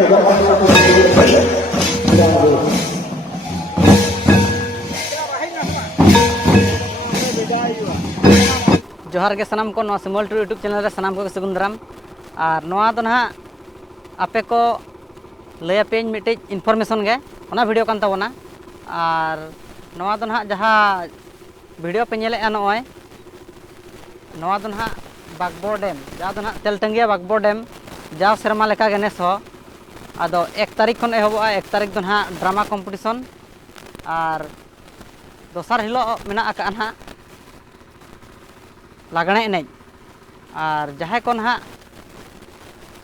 जोहार के सनाम को सिमोल टू यूट्यूब चैनल रे सनाम को सगुन दाराम और नवा तो ना आपे को लैया पे मिट्टे इनफॉर्मेशन गे ओना वीडियो कान ताबोना और नवा तो ना जहाँ वीडियो पे नेले नॉय नवा तो ना बागबो डैम जहाँ तो ना तेलटंगिया बागबो डैम जाव सेरमा लेका गे नेस हो आदो 1 तारीख खन एहबोआ 1 तारीख तो ना ड्रामा कम्पिटिशन और दोसर हिलो मेना आका ना लागणे एनेज और जहाँ को ना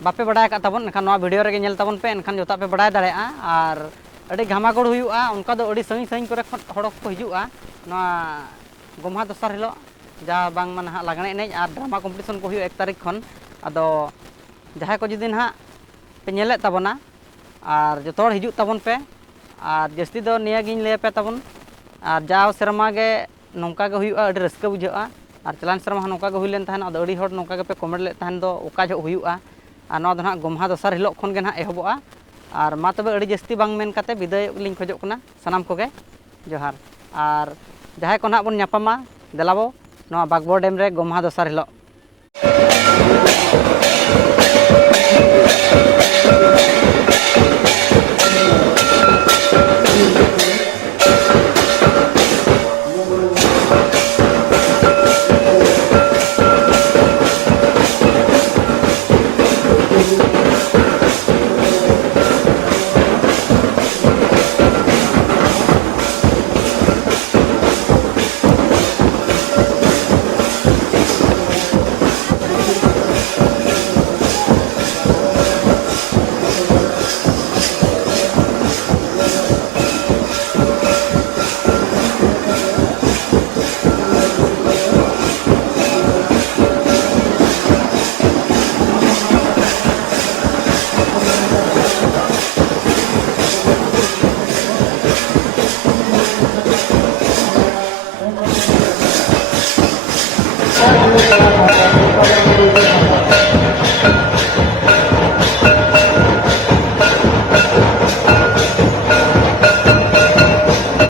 बापे बड़ा तबन एनखान नवा वीडियो रे नेल तबन पे एनखान जोता पे बड़ा दाड़े और अड़ी घामागुड़ हुआ उनका दो अड़ी साँगी साँगी करे हड़ को हिजुआ नवा गोम्हा दोसर हिलो जा बांग मान हा लागणे एनेज और ड्रामा कम्पिटिशन को 1 तारीख खन आदो जहाँ को जुदी ना पे नेले तबना और जो हड़ हिजु तबन पे और जस्ती दो निया गिन ले पे तबन और जाव सेरमा गे नौका गे हुआ अड़ी रस्का बुझाआ और चलान सेरमा नौका गे हुई लेन तहन अड़ी हड़ नौका गे पे कमेंट ले तहन दो ओका जो हुआ और नवा दो ना गोम्हा दोसर हिलो खन गे ना एहबोआ और मा तबे अड़ी जस्ती बांग मेन काते विदाय लिंग खोजोग कना सनाम कोगे जोहार और जहाँ को ना बन न्यापामा देलाबो नवा बागबो डैम रे गोम्हा दोसर हिलो।